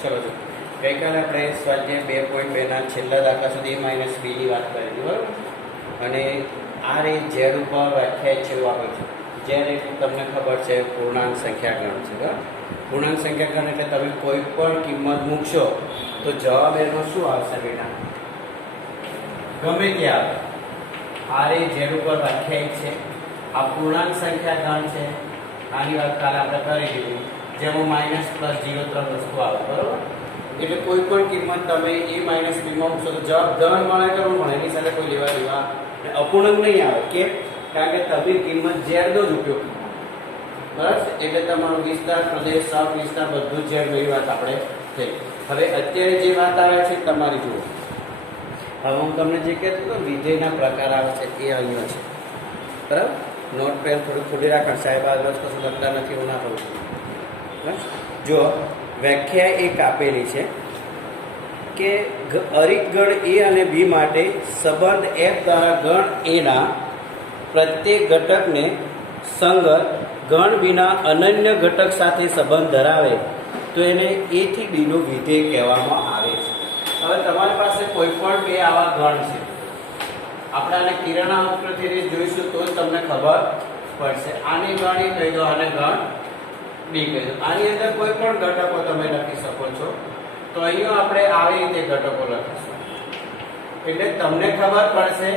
ચલો જો ગઈકાલે આપણે સ્વાધ્યાય 2.2 છેલ્લા દાખલા સુધી માઇનસ બીની વાત કરી હતી, બરાબર. અને આ રીત ઝેડ ઉપર વ્યાખ્યાયિત છે એવું આપે છે. ઝેડ એટલે તમને ખબર છે પૂર્ણાંક સંખ્યા ગણ છે, બરાબર. પૂર્ણાંક સંખ્યા ગણ એટલે તમે કોઈ પણ કિંમત મૂકશો તો જવાબ એનો શું આવશે બેટા? ગમે તે આવે. આ રીત ઝેડ ઉપર વ્યાખ્યાયિત છે. આ પૂર્ણાંક સંખ્યા ગણ છે. આની વાત કાલે આપણે કરી દીધી, જેમાં માઇનસ પ્લસ 0 ત્રણ વસ્તુ આવે, બરાબર. એટલે કોઈ પણ કિંમત તમે એ માઇનસ બીમાં મૂકશો તો જવાબ ધન મળે કે ન મળે એની સાથે કોઈ લેવા દેવા અપૂર્ણાંક નહીં આવે. કેમ? કારણ કે તમે કિંમત ઝેડનો જ ઉપયોગ કરો, બરાબર. એટલે તમારો વિસ્તાર, પ્રદેશ, સબ વિસ્તાર બધું ઝેડ એવી વાત આપણે થઈ. હવે અત્યારે જે વાત આવે છે તમારી જુઓ. હવે હું તમને જે કહેતો હતો વિધેયના પ્રકાર આવે છે એ અહીંયા છે, બરાબર. નોટ પેન થોડી ખોટી રાખણ, સાહેબ આ રસ કશું લખતા નથી એવું ના કહું છું. જો વ્યાખ્યા એક આપેલી છે કે અરિત ગણ એ અને બી માટે સંબંધ એફ દ્વારા ગણ એના પ્રત્યેક ઘટકને સંગત ગણ બીના અનન્ય ઘટક સાથે સંબંધ ધરાવે તો એને એ થી બીનું વિધેય કહેવામાં આવે છે. હવે તમારી પાસે કોઈ પણ બે આવા ગણ છે, આપણે આને કિરણના ઉપરથી જોઈશું તો જ તમને ખબર પડશે. આને ગણ એ કહી દો, આને ગણ બી કહી દો. આની અંદર કોઈ પણ ઘટકો તમે લખી શકો છો. તો અહીંયા આપણે આવી રીતે ઘટકો લખીશું એટલે તમને ખબર પડશે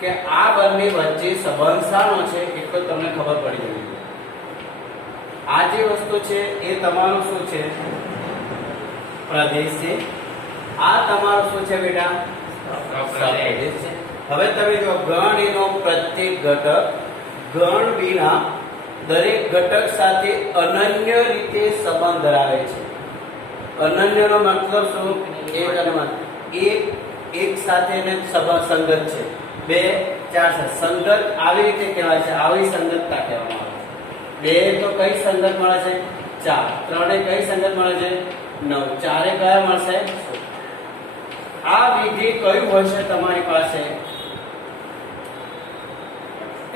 કે આ બંને વચ્ચે સંબંધ શાનો છે એટલો તમને ખબર પડી જવી જોઈએ. આ જે વસ્તુ છે એ તમારું શું છે? પ્રદેશ છે. આ તમારું શું છે બેટા? પ્રદેશ છે. હવે તમે જો ગણ એનો પ્રત્યેક ઘટક ગણ બીના દરેક ઘટક સાથે અનન્ય રીતે સંબંધ ધરાવે છે. અનન્યનો મતલબ શું? એક સાથે ને સંગત છે. 2 4 સંગત આવી રીતે કહેવાય છે, આવી સંગતતા કહેવામાં આવે છે. 2 તો કઈ સંગત મળે છે? 4. 3 એ કઈ સંગત મળે છે? 9. 4 એ કયા મળશે? આ વિધેય કયું હશે તમારી પાસે?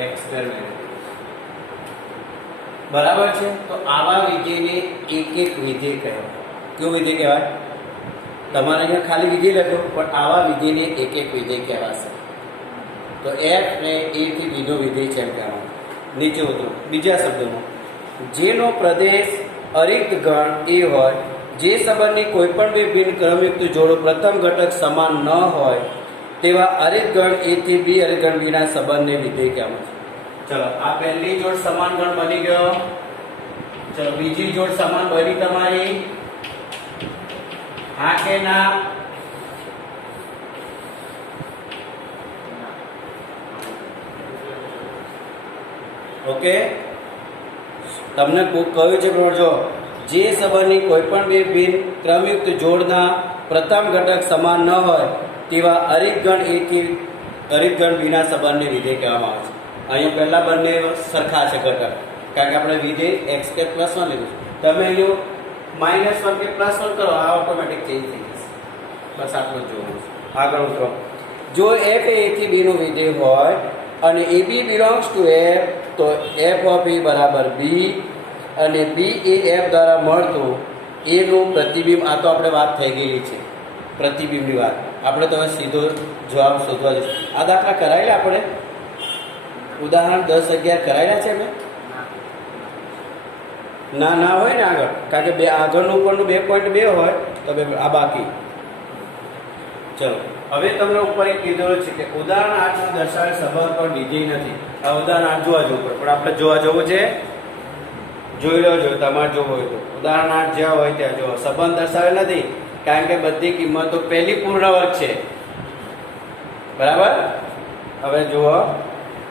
એક્સપેરિમેન્ટ, બરાબર છે. તો આવા વિધેયને એક એક વિધેય કહેવાય. કયું વિધેય કહેવાય? તમારે અહીંયા ખાલી વિધેય લખ્યું, પણ આવા વિધેયને એક એક વિધેય કહેવાશે. તો એફ ને એ થી બીજો વિધેય છે એમ કહેવાનું. નીચે ઉતરો. બીજા શબ્દોમાં, જેનો પ્રદેશ અરિત ગણ એ હોય, જે સંબંધની કોઈ પણ બે બિન ક્રમયુક્ત જોડો પ્રથમ ઘટક સમાન ન હોય તેવા અરિત ગણ એ થી બી અરિત ગણ બીના સંબંધને વિધેય કહેવામાં છે. ચલો, આ પહેલી જોડ સમાન ગણ બની ગયો. ચલો, બીજી જોડ સમાન બની તમારી. હા કે ના? ઓકે, તમને કહ્યું છે જો જે સંબંધની કોઈ પણ બે બિન ક્રમયુક્ત જોડના પ્રથમ ઘટક સમાન ન હોય તેવા અરિત ગણ એ થી અરિત ગણ બીના સંબંધને વિધેય કહેવામાં આવે છે. અહીંયા પહેલા બંને સરખા છે ઘટક, કારણ કે આપણે વિધેય x કે +1 લીધું. તમે અહીંયા -1 કે +1 કરો, આ ઓટોમેટિક ચેન્જ થઈ જશે. બસ આટલું જ જોવાનું છે. આગળ ઉતરો. જો f એ થી b નું વિધેય હોય અને ab belongs to f, તો f of a બરાબર b અને b એ f દ્વારા મળતું a નું પ્રતિબિંબ. આ તો આપણે વાત થઈ ગયેલી છે પ્રતિબિંબની વાત. આપણે તમે સીધો જવાબ શોધવા જઈશું. આ દાખલા કરાયેલા આપણે ઉદાહરણ 10 11 કરાયેલા છે મેં? ના હોય ને આગળ, કારણ કે બે આગળનું ઉપરનું 2.2 હોય તો આ બાકી. ચલો, હવે તમને ઉપર એક કીધેલું છે કે ઉદાહરણ 8 માં દર્શાવેલ સંબંધ પર વિધેય નથી. આ ઉદાહરણ 8 જોવા જવું પડે, પણ આપણે જોવા જવું છે. જોઈ લો, જો તમારે જોવું હોય તો ઉદાહરણ 8 જ્યાં હોય ત્યાં જો સંબંધ દર્શાવેલ નથી, કારણ કે બધી કિંમતો પહેલી પૂર્ણ વર્ગ છે, બરાબર. હવે જુઓ,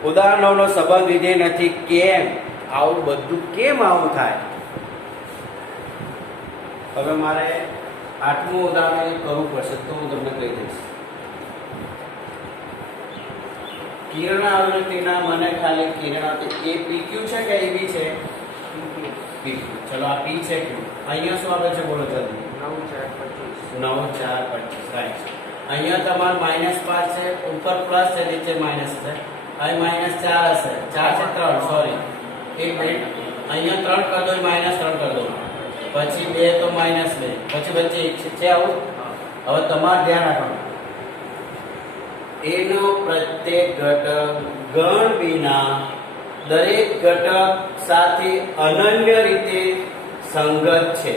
ઉદાહરણ 9 નો સંબંધ વિધેય નથી. કેમ આવું બધું? કેમ આવું થાય? હવે મારે 8મું ઉદાહરણ કરવું પડશે તો હું તમને કહી દઈશ. કિરણ આવૃત્તિના મને ખાલી કિરણ આવૃત્તિ એ PQ છે કે AB છે? PQ. ચલો, આ P છે Q. અહીંયા શું આવે છે બોલો જલ્દી? 9 4 25 રાઈટ. અહીંયા તમારું -5 છે, ઉપર પ્લસ છે, નીચે માઇનસ છે. અહીં -4 હશે, 4 છે 3, સોરી 1 મિનિટ. અહીંયા 3 કરી દો, -3 કરી દો. પછી 2 તો -2, પછી વચ્ચે 1 છે આવું. હવે તમારે ધ્યાન રાખવાનું, એનો પ્રત્યેક ઘટક ગણ વિના દરેક ઘટક સાથે અનન્ય રીતે સંગત છે,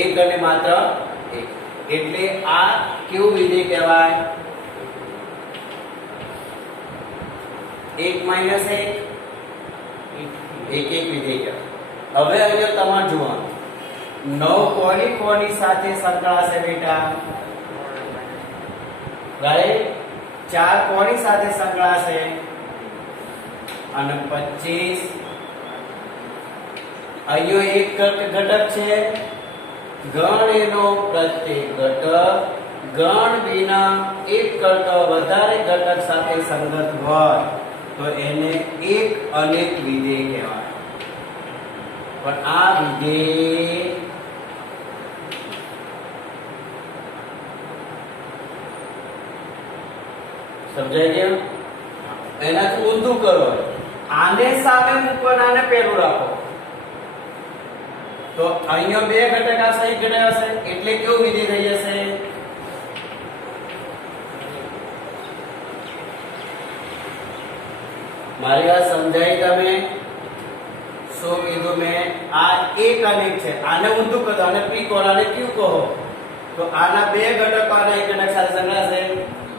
એક અને માત્ર એક. એટલે આ કેવું વિધેય કહેવાય? 1 - 1 એક વિધેય કહેવાય. હવે અહીંયા તમારે જોવાનું 9 કોની સાથે સંકળાશે બેટા? રાઈટ. 4 કોની સાથે સંકળાશે? અને 25 અહીંયા એક ઘટક છે ગણ, એનો પ્રત્યેક ઘટક ગણ વિના એક કરતા વધારે ઘટક સાથે સંગત હોય તો એને એક અનેક વિધેય કહેવાય. પણ આ વિધેય સમજાય ગયું? એનાથી ઊંધું કરો, આને સામે મૂકો, આને પેલું રાખો તો અહીંયા 2 ઘટક આવશે, 1 ઘટક આવશે, એટલે કેવું વિધેય થઈ જશે? મારી વાત સમજાય? તમે શું કીધું મેં? આ એક અનેક છે, આને ઊંધું કરો, આને પી કહો, આને ક્યુ કહો. તો આના 2 ઘટકો આના 1 ઘટક સાથે સંકળાશે,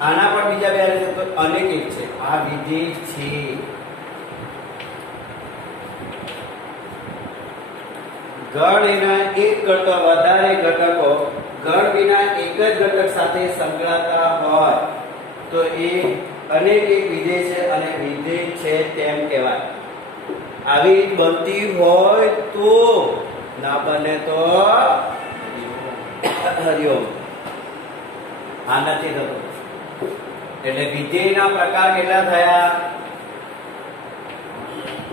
આના પણ બીજા 2 રહેશે, તો અનેક એક છે. આ વિધેય છે. ગણ એના એક કરતા વધારે ઘટકો ગણ વિના એક જ ઘટક સાથે સંકળાતા હોય તો એ અનેક એક વિધેય છે, અને વિધેય છે તેમ કહેવાય. આવી બનતી હોય તો, ના બને તો હરિઓમ. આ નથી થતું. એટલે વિધેયના પ્રકાર કેટલા થયા?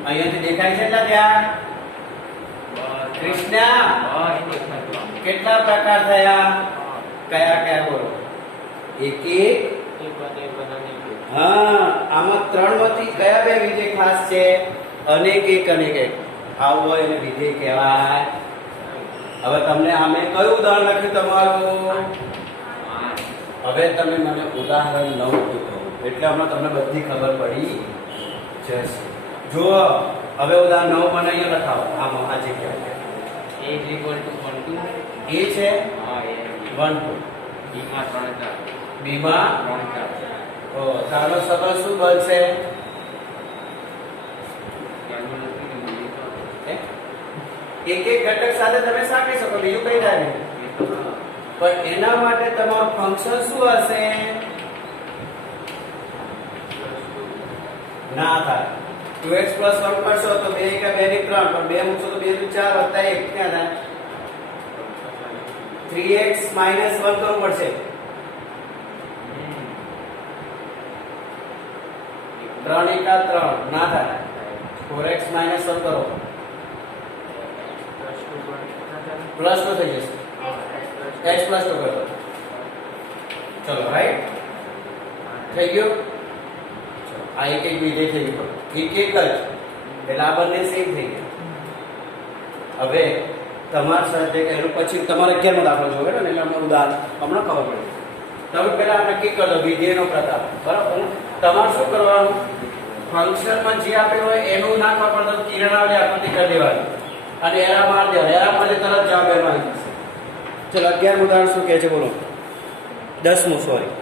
અહીંયાથી દેખાય છે કેટલા થયા? કૃષ્ણ, કેટલા પ્રકાર થયા? કયા કયા બોલો? એક. હા, આમાં 3 માંથી કયા 2 વિધેય ખાસ છે? અનેક એક, અનેક એક. આવું હોય એને વિધેય કહેવાય. હવે તમને આમે કયું ઉદાહરણ લખ્યું તમારું? હવે તમે મને ઉદાહરણ 9 કહો, એટલે હમણાં તમને બધી ખબર પડી જશે. જુઓ, હવે ઉદાહરણ 9 મને અહીંયા લખાવો. આમાં આ જગ્યા A is equal to 1 2. એ છે હા, એ 1 2. B માં 3 4. B માં 3 4. તો તારો સગો શું બનશે? એક એક ઘટક સાથે તમે સાંકળી શકો, બીજું કઈ થાય નહીં. પણ એના માટે તમારું ફંક્શન શું હશે? ના થાય. 2x + 1 કરશો તો 2 × 2 = 3, પણ 2 મૂકશો તો 2 × 4 + 1 ક્યાં થાય? 3x - 1 કરવું પડશે. 3 × 3 ના થાય. 4x - 1 કરો, પ્લસ તો થઈ જશે. x + 2 કરો. ચલો, રાઈટ થઈ ગયું. આ એક એક વિધેય થઈ ગયું, એક એક જ. એટલે આ બંને સેમ થઈ ગયા. હવે તમારા સાથે એનું પછી તમારે 11મો દાખલો જોવે ને, એટલે અમને ઉદાહરણ હમણાં ખબર પડે. તમે પહેલા નક્કી કરી દો વિધેયનો પ્રકાર, બરાબર ને? તમારે શું કરવાનું? ફંક્શનમાં જે આપેલું હોય એનું ના ખબર પડે તો કિરણવાળી આકૃતિ કરી દેવાની અને એરા માર દેવા. એરા મારને તરત જવાબ એનો આવી જશે. ચલો, 11મું ઉદાહરણ શું કહે છે બોલો? 10મું, સોરી.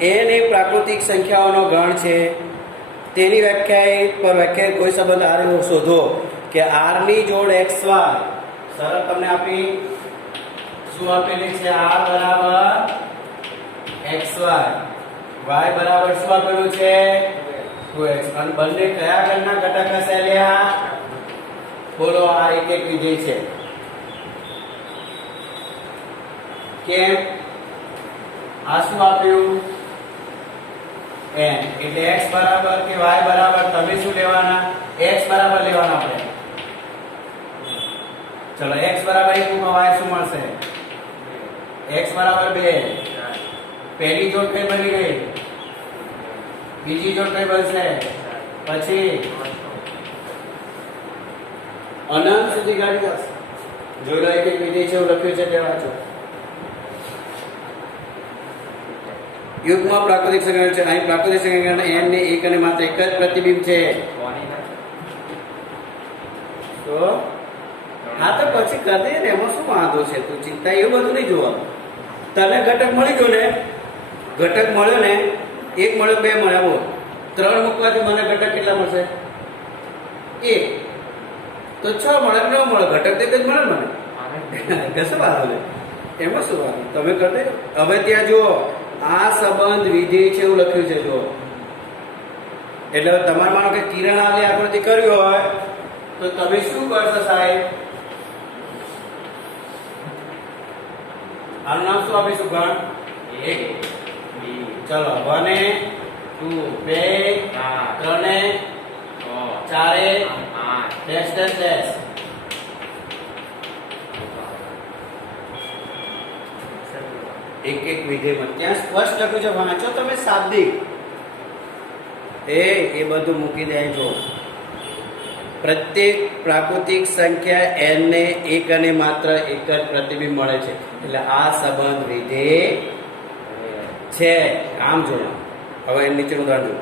n એ પ્રાકૃતિક સંખ્યાઓનો ગણ છે. તેની વ્યાખ્યાય કોઈ સંબંધ r એવો શોધો કે r ની જોડ xy. સરળ તમને આપી શું આપેલી છે? r = xy, y બરાબર શું આપેલું છે? 2x. અને બંને કયા ગણના ઘટક હશે? લ્યા બોલો. આ એક એક વિધેય છે. કેમ? આ શું આપ્યું? n. એટલે x બરાબર કે y બરાબર તમે શું લેવાના? x બરાબર લેવાના આપણે. ચલો, x બરાબર 1 મૂકો, y શું મળશે? x બરાબર 2. પહેલી જોડ કઈ બની ગઈ? બીજી જોડ કઈ બનશે? પછી અનંત સુધી ગાડી જશે. જોઈ લો એક એક વિધેય છે એવું લખ્યું છે તે વાંચો. યુગ્મ પ્રાકૃતિક સમીકરણ છે. અહીં પ્રાકૃતિક સમીકરણ n ને એક અને માત્ર એક જ પ્રતિબિંબ છે. તો હા તો પછી કરી દે ને, એમાં શું વાંધો છે? તું ચિંતા એવું બધું નહીં જોવાનું. તને ઘટક મળી ગયો ને, ઘટક મળ્યો ને, એક મળ્યો, બે મળ્યા, બોલ 3 મૂકવાથી મને ઘટક કેટલા મળશે? 1. તો 6 મળે, 9 મળે, ઘટક તો એક જ મળે ને મને. કશું વાંધો નહીં, એમાં શું વાંધો? તમે કરી દે. હવે ત્યાં જુઓ, આ સંબંધ વિધેય છે એવું લખ્યું છે. જુઓ, એટલે તમારે માનો કે કિરણ આલી આકૃતિ કર્યું હોય તો તમે શું કરશો સાહેબ? આનું નામ શું આપીશું? ગણ 1. ચલો 1 2 3 4 ડેશ ડેશ ડેશ. એક એક વિધેયમાં ત્યાં સ્પષ્ટ લખ્યું છે, વાંચો તમે શાબ્દિક. એ બધું મૂકી દેજો. પ્રત્યેક પ્રાકૃતિક સંખ્યા n ને એક અને માત્ર એક જ પ્રતિબિંબ મળે છે. એટલે આ સંબંધ વિધેય છે. આમ જોડો. હવે નીચેનું ઉદાહરણ જુઓ.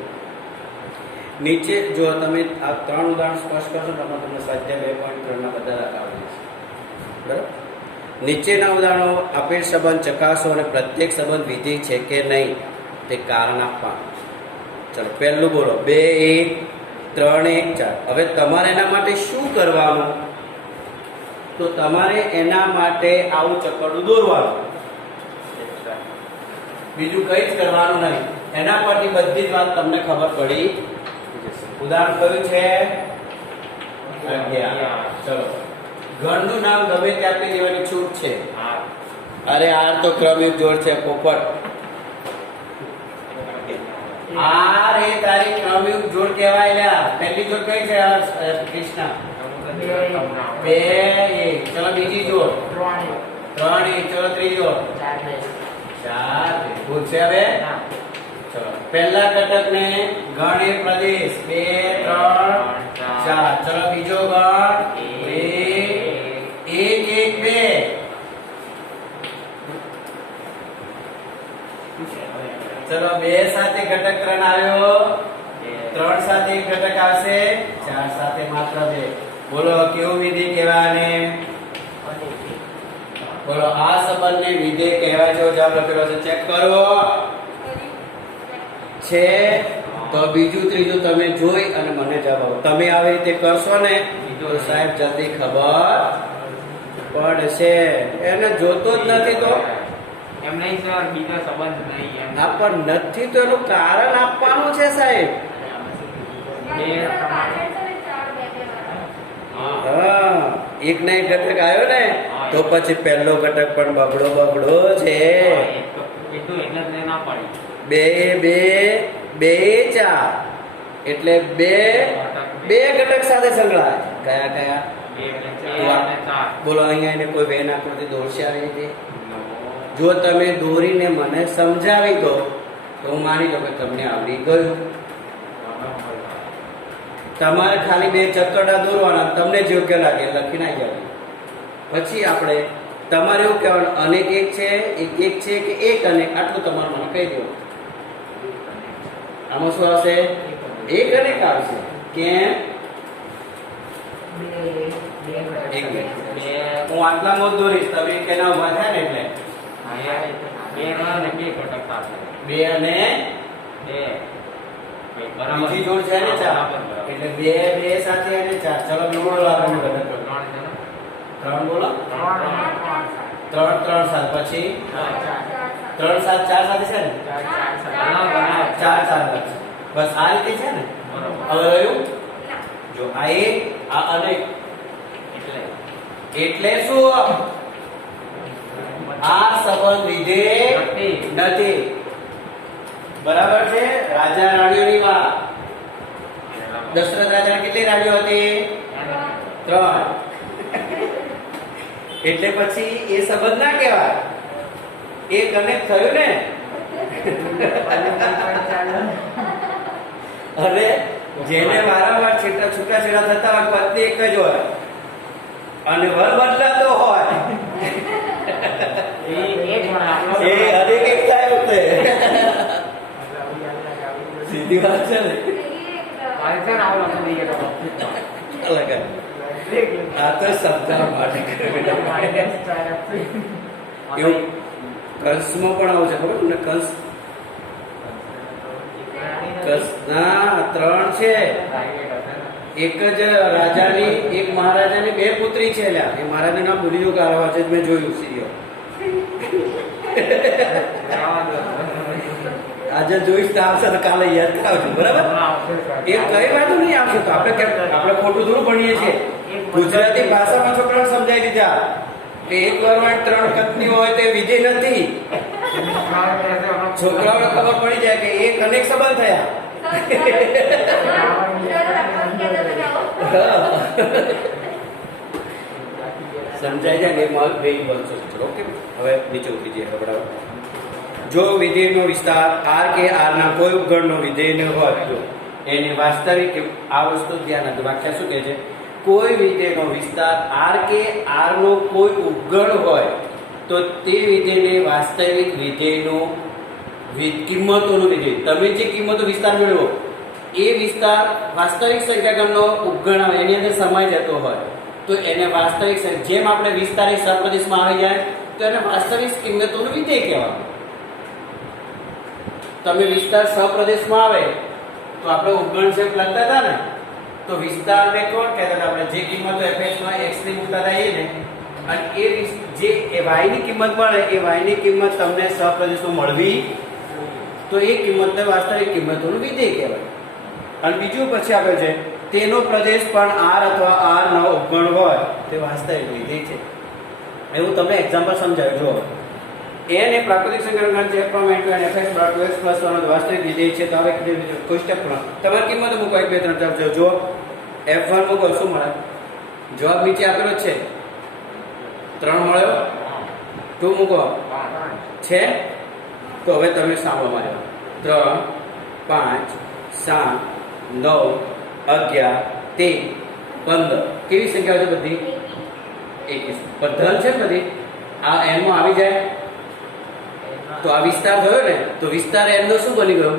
નીચે જો તમે આ 3 ઉદાહરણ સ્પષ્ટ કરશો તો તમને સ્વાધ્યાય 2.3 ના બધા દાખલા આવડી જશે. બરાબર? નીચેના ઉદાહરણો આપેલ સંબંધ ચકાસો અને પ્રત્યેક સંબંધ વિધેય છે કે નહીં તે કારણ આપવાનું. ચલો પહેલું બોલો. 2 1 3 1 4. હવે તમારે એના માટે શું કરવાનું? તો તમારે એના માટે આવું ચક્કરનું દોરવાનું, બીજું કંઈ જ કરવાનું નહીં. એના પરથી બધી જ વાત તમને ખબર પડી જશે. ઉદાહરણ કયું છે? 11. ચલો, ગણનું નામ ગમે તે આપી દેવાની છૂટ છે. અરે આ તો ક્રમિક જોડ છે પોપટ. આ રે તારી ક્રમિક જોડ કહેવાય. લ્યા પહેલી જોડ કઈ છે? કૃષ્ણ 2 1. ચલો બીજી જોડ 3 1. ચલો ત્રીજી જોડ 4 2. ભૂલ છે હવે? ચલો પહેલા ઘટક ને ગણ એ પ્રદેશ 2 3 4. ચલો બીજો ગણ 1 1 2. ચલો 2 સાથે ઘટક 3 આવ્યો, 3 સાથે એક ઘટક આવશે, 4 સાથે માત્ર 2. બોલો કેવું વિધેય કહેવાય? બોલો આ સંબંધને વિધેય કહેવાય છે. જવાબ લખેલો છે, ચેક કરો. છે તો બીજું ત્રીજું તમે જોઈ અને મને જવાબ આપો. તમે આવી રીતે કરશો ને તો સાહેબ જલ્દી ખબર પડશે. એને જોતો જ નથી તો એમ નહીં સર, બીજો સંબંધ નહીં એમ. હા પણ નથી તો એનું કારણ આપવાનું છે સાહેબ. હા, એક ના એક ઘટક આવ્યો ને તો પછી પહેલો ઘટક પણ બગડો છે. 2 2 4 એટલે બે ઘટક સાથે સંકળાય. કયા? બોલો અહીંયા એને કોઈ વેન આકૃતિ દોરશે આવી રીતે? જો તમે દોરીને મને સમજાવી દો તો હું માની લો કે તમને આવડી ગયું. તમારે ખાલી 2 ચક્કરડા દોરવાના, તમને જે યોગ્ય લાગે લખી નાખી જવાનું. પછી આપણે તમારે એવું કહેવાનું અનેક એક છે, એક છે કે એક અનેક, આટલું તમારે મને કહી દો. આમાં શું આવશે? એક અનેક આવશે. કેમ? હું આટલામાં દોરીશ, તમે કેના ઉભા થાય ને એટલે 2 અને 2 બીજી જોડ છે ને 4 એટલે 2 સાથે અને 4. ચલો બોલો આપણે ઘટક 3 બોલો. 3 7 પછી 3 7 4 સાથે છે ને 4 4 બસ આ રીતે છે ને. હવે રહ્યું જો આ એક આ અનેક એટલે શું? આ સંબંધ વિધેય નથી. બરાબર છે? રાજા રાણીઓની વાત. દશરથ રાજા કેટલી રાણીઓ હતી? 3. એટલે પછી એ સંબંધ ના કહેવાય. એક અનેક થયું ને. અને જેને વારંવાર છૂટા છેડા થતા હોય પત્ની એક જ હોય અને વર બદલાતો હોય છે ને આવું લખી દઈએ તો અલગ આ તો સમજાવવા માટે કરે બેટા. માઇનસ 4 એવું કંસમાં પણ આવશે ખબર તમને? કંસ ના 3 છે. એક જ રાજાની એક મહારાજાની 2 પુત્રી છે. લ્યા એ મહારાજાનું નામ ભૂલી ગયો કારવા છે મેં જોયું સિરિયલ. આજે જોઈશ તો આવશે તો કાલે યાદ કરાવજો બરાબર. એ કઈ વાતો નહીં આવશે તો આપણે ખોટું થોડું ભણીએ છીએ. ગુજરાતી ભાષામાં છોકરાને સમજાવી દીધા કે એક વારમાં 3 પત્ની હોય તે વિજય નથી. છોકરાઓને ખબર પડી જાય કે એક અનેક સંબંધ થયા. સમજાય જાય ને એમાં બે બનશો. ઓકે હવે નીચે ઉતરી જઈએ બરાબર. જો વિધેયનો વિસ્તાર r કે r ના કોઈ ઉપગણનો વિધેય હોય તો એની વાસ્તવિક આ વસ્તુ ધ્યાન રાખજો. વાક્ય શું કહે છે? કોઈ વિધેયનો વિસ્તાર r કે r નો કોઈ ઉપગણ હોય તો તે વિધેયને વાસ્તવિક વિધેયનો કિંમતોનું વિધેય. તમે જે કિંમતો વિસ્તાર મેળવો એ વિસ્તાર વાસ્તવિક સંખ્યાગણનો ઉપગણ આવે એની અંદર સમાઈ જતો હોય તો એને વાસ્તવિક જેમ આપણે વિસ્તાર એ સપ્રદેશમાં આવી જાય તો એને વાસ્તવિક કિંમતોનું વિધેય કહેવાય. તમે વિસ્તાર સપ્રદેશમાં આવે તો આપણે ઉપગણ છે લખતા હતા ને તો વિસ્તારને કોણ કહેતા હતા? આપણે જે કિંમતો fx માં x ની મૂકતા હતા એ ને. અને એ જે y ની કિંમત મળે એ y ની કિંમત તમને સપ્રદેશમાં મળવી તો એ કિંમતને વાસ્તવિક કિંમતોનું વિધેય કહેવાય. અને બીજું પછી આપે છે તેનો પ્રદેશ પણ r અથવા r નો ઉપગણ હોય તે વાસ્તવિક વિધેય છે. એવું તમને એક્ઝામ્પલ સમજાવ્યું. જો n એ પ્રાકૃતિક સંખ્યાનો છે પણ fx = 2x + 1 વાસ્તવિક વિધેય છે. તો હવે કોષ્ટક પણ તમારી કિંમત મૂકો 1 2 3 4 જો f1 મૂકો શું મળે? જવાબ નીચે આપેલો છે 3 મળ્યો. 2 મૂકો છે. તો હવે તમે સાંભળો મારે 3 5 7 9 11 13 15 કેવી સંખ્યાઓ છે બધી? 21. પણ ધન છે બધી આ n માં આવી જાય તો આ વિસ્તાર થયો ને તો વિસ્તાર n નો શું બની ગયો?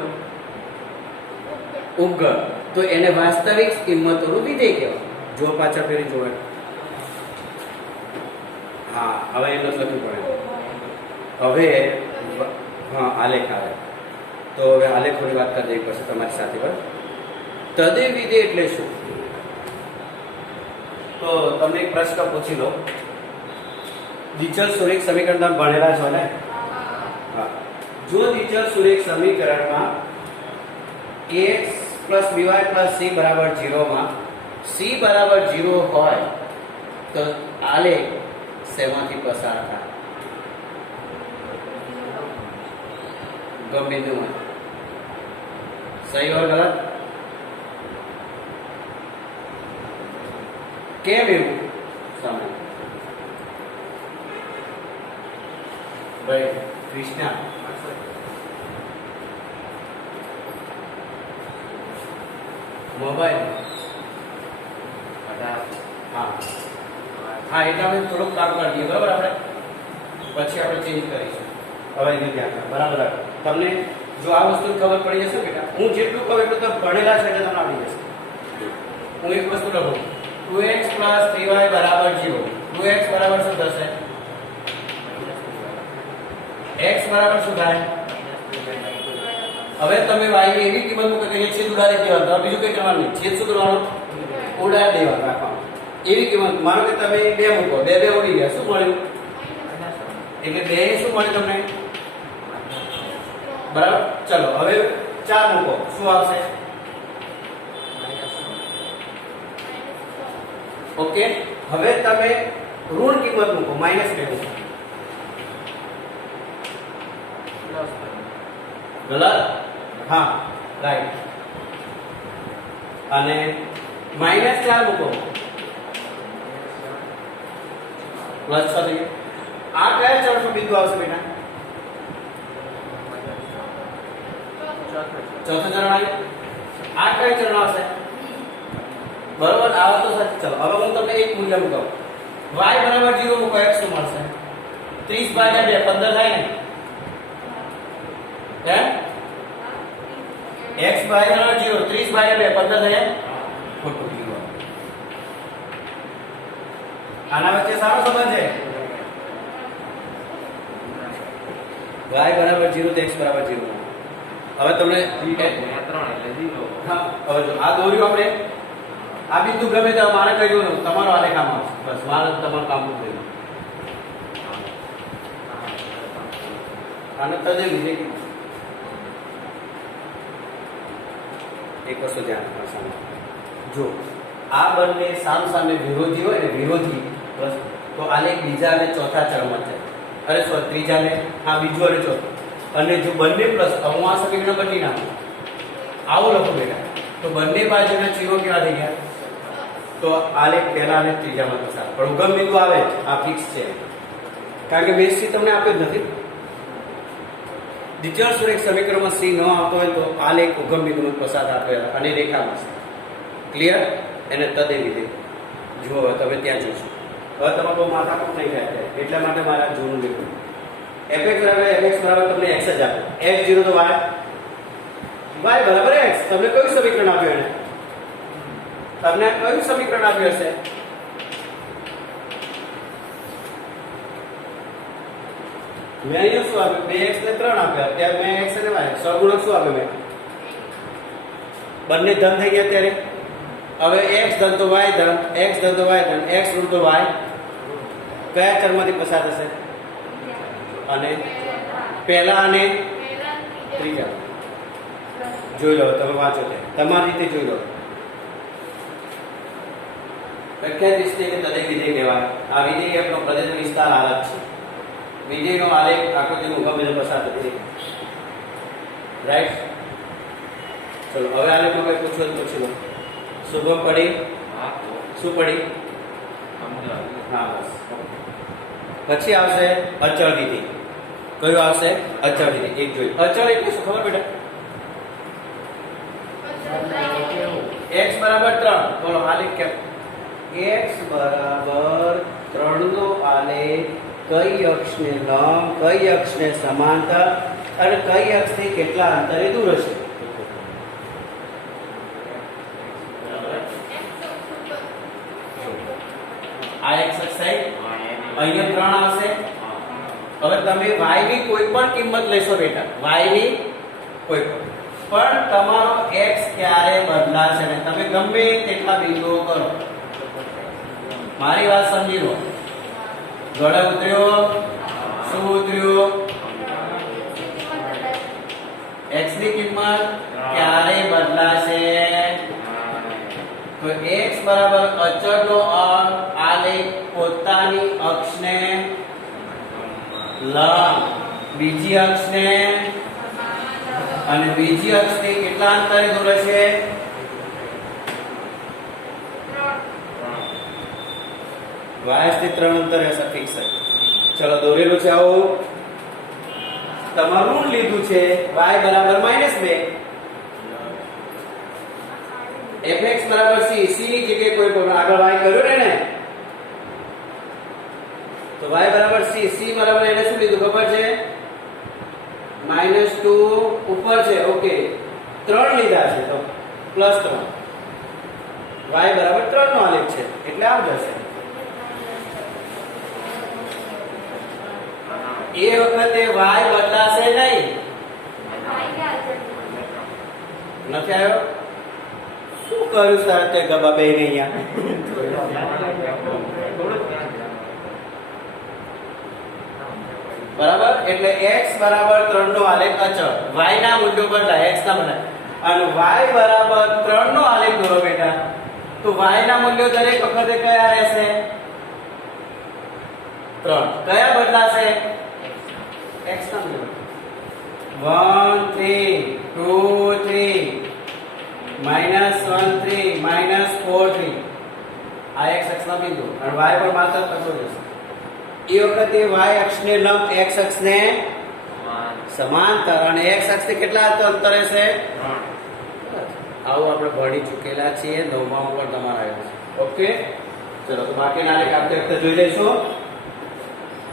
ઉપગણ. તો એને વાસ્તવિક કિંમતોનું વિધેય કહેવાય. જો પાછા ફેરી જોવે હા હવે એ લખવું પડે. હવે હા આલેખ આવે તો હવે આલેખોની વાત કરી દેવી પડશે તમારી સાથે. બરાબર. તદે વિધેય એટલે શું? તો તમને એક પ્રશ્ન પૂછી લો. દ્વિચલ સુરેખ સમીકરણ તમે ભણેલા છો ને? હા. જો દ્વિચલ સુરેખ સમીકરણમાં ax + by + c = 0 માં c = 0 હોય તો આલેખ શેમાંથી પસાર થાય? ગમે તે હોય. સહી હોય ગલત? કેમ એવું? સમજ ભાઈ. કૃષ્ણા મોબાઈલ હા હા એટલે આપણે થોડુંક કામ કરી દઈએ બરાબર. આપણે પછી આપણે ચેન્જ કરીશું. હવે એને ધ્યાન બરાબર. તમને જો આ વસ્તુ ખબર પડી જશે બેટા, હું જેટલું કહું એટલું તમે ભણેલા છે એટલે તમને આવડી જશે. હું એક વસ્તુ લખું 2x + 3y = 0. 2x બરાબર શું થશે? x બરાબર શું થાય? હવે તમે y ની એવી કિંમત મૂકો કે છેદ ઉડાડી દેવાનો. તો બીજું કંઈ કરવાનું નહીં. છેદ શું કરવાનો? ઉડાડી દેવાનો રાખવાનો. એવી કિંમત માનો કે તમે 2 મૂકો 2 2 ઉડી ગયા શું મળ્યું? એટલે 2 શું મળ્યું તમને? બરાબર. ચલો હવે 4 મૂકો શું આવશે? ઓકે. હવે તમે ઋણ કિંમત મૂકો -2 મૂકો. ગલત? હા રાઈટ. અને -4 મૂકો +6 થઈ ગયું. આ કયા ચરણનું બિંદુ આવશે બેટા? ચોથું ચરણ આવ્યું. આ કયું ચરણ આવશે? બરોબર. આવો તો સાચું. ચલો હવે હું તમને એક મૂલ્ય મૂકું. y = 0 મૂકો. x શું મળશે? 30/2 15 થાય ને? હે x = 0 30/2 ભાગ્યા 2 15 થયા ખોટું કીધું આના વચ્ચે સારો સંબંધ છે y બરાબર 0 તો x બરાબર 0 હવે તમને હા હવે જો આ દોર્યું આપણે આ બિંદુ ગમે તો મારે કહી દઉં તમારો આલેખ આમ આવશે બસ મારે તમારું કામ પૂરું થઈ ગયું આને તજે લીધે કે એક વસ્તુ ધ્યાન રાખવાનું જો આ બંને સામસામે વિરોધી હોય ને વિરોધી બસ તો આલેખ બીજા અને ચોથા ચરણમાં છે અરે સોરી ત્રીજા ને આ બીજું અને ચોથું અને જો બંને પ્લસ હું આ સમીકરણ બદલી નાખું આવું લખું બેટા તો બંને બાજુના ચિહ્નો કેવા થઈ ગયા તો આલેખ પહેલા અને ત્રીજામાં પસાર પણ ઉગમ બિંદુ આવે આ ફિક્સ છે કારણ કે બેઝ સી તમને આપ્યો જ નથી દ્વિતીય સુરેખ સમીકરણમાં સી ન આવતો હોય તો આલેખ ઉગમ બિંદુનો પસાર આપેલા અને રેખામાં છે ક્લિયર એને તદે લીધે જુઓ હવે તમે ત્યાં જોશો હવે તમારે બહુ માથાકૂટ નહીં થાય એટલા માટે મારા જૂનું લીધું fx બરાબર તમને x જ આપે x0 તો y બરાબર x તમને કયું સમીકરણ આપ્યું એને તમને કયું સમીકરણ આપ્યું હશે મેં અહીંયા શું આપ્યું 2x ને 3 આપ્યા ત્યારે મેં x અને y સહગુણક શું આપ્યું મેં બંને ધન થઈ ગયા ત્યારે હવે x ધન તો y ધન x ધન તો y ધન x ઋણ તો y કયા ચરમાંથી પસાર થશે અને પહેલા અને ત્રીજા જોઈ લો તમે વાંચો તે તમારી રીતે જોઈ લો પ્રખ્યાત રીતે કે તદે વિધેય કહેવાય આ વિધેય આપનો પ્રદેશ વિસ્તાર આલેખ છે વિધેયનો આલેખ આકૃતિનો ઉગમ બિંદુ પસાર થતી રાઈટ ચલો હવે આલેખમાં કઈ પૂછો તો પૂછી લો શુભમ પડી શું પડી હા બસ પછી આવશે અચળ વિધેય કયું આવશે અચળ વિધેય એક જોઈ અચળ એટલે શું ખબર બેટા x બરાબર 3 બોલો આલેખ કેમ x બરાબર 3 નો આલેખ કઈ અક્ષને લંબ કઈ અક્ષને સમાંતર અને કઈ અક્ષથી કેટલા અંતરે દૂર હશે આ x અક્ષ અહીંયા 3 આવશે હવે તમે y ની કોઈ પણ કિંમત લેશો બેટા y ની કોઈ પણ તમારો x ક્યારે બદલાશે ને તમે ગમે તેટલા બિંદુઓ કરો મારી વાત સમજી લો ગળે ઉતર્યો શું ઉતર્યો x ની કિંમત ક્યારે બદલાશે તો x બરાબર અચળનો અર્થ આલેખ પોતાની અક્ષને લંબ બીજી અક્ષને અને બીજી અક્ષથી કેટલા અંતરે દોરે છે y થી 3 અંતરે હશે ફિક્સ છે ચલો દોરેલું છે આવું તમારું લીધું છે y બરાબર -2 fx બરાબર c c ની જગ્યાએ કોઈ પણ આગળ y કર્યો ને તો y બરાબર c c બરાબર એને શું લીધું ખબર છે -2 ઉપર છે ઓકે 3 લીધા છે તો +3 y બરાબર 3 નો આલેખ છે એટલે આમ જશે એ વખતે y બદલાશે નહીં નથી આવ્યો શું કર્યું સાથે ગબા બે અહીંયા બરાબર એટલે x બરાબર 3 નો આલેખ અચળ y ના મૂલ્યો બદલાય x ના બદલાય અને y બરાબર 3 નો આલેખ દોરો બેટા તો y ના મૂલ્યો દરેક વખતે કયા રહેશે 3 કયા બદલાશે x ના મૂલ્યો 1 3 2 3 -1 3 -4 3 આ x અક્ષના બિંદુ અને y પર માત્ર તત્વો જશે એ વખતે y અક્ષને લંબ x અક્ષને સમાંતર અને x અક્ષથી કેટલા અંતરે છે આવું આપણે ભણી ચૂકેલા છીએ 9મા ઉપર તમારા આવ્યું છે ઓકે ચલો તો બાકીના આલેખ આપણે વખતે જોઈ લઈશું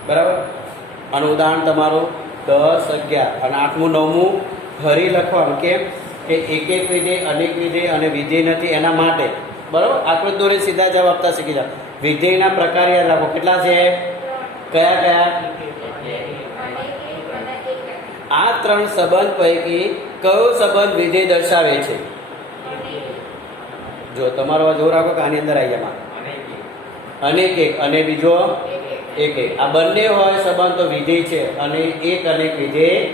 બરાબર અને ઉદાહરણ તમારું 10 11 અને 8મું 9મું ફરી લખવાનું કેમ કે એક એક વિધેય, અનેક વિધેય અને વિધેય નથી એના માટે. બરાબર, આકૃતિ દોરી સીધા જવાબ આપતા શીખી જાઓ. વિધેયના પ્રકાર યાદ રાખો. કેટલા છે? કયા કયા? આ ત્રણ સંબંધ પૈકી કયો સંબંધ વિધેય દર્શાવે છે? જો તમારો જોર રાખો કે આની અંદર આવી જાય. અનેક એક અને બીજો એક એક. આ બંને હોય સંબંધ તો વિધેય છે, અને એક અનેક વિધેય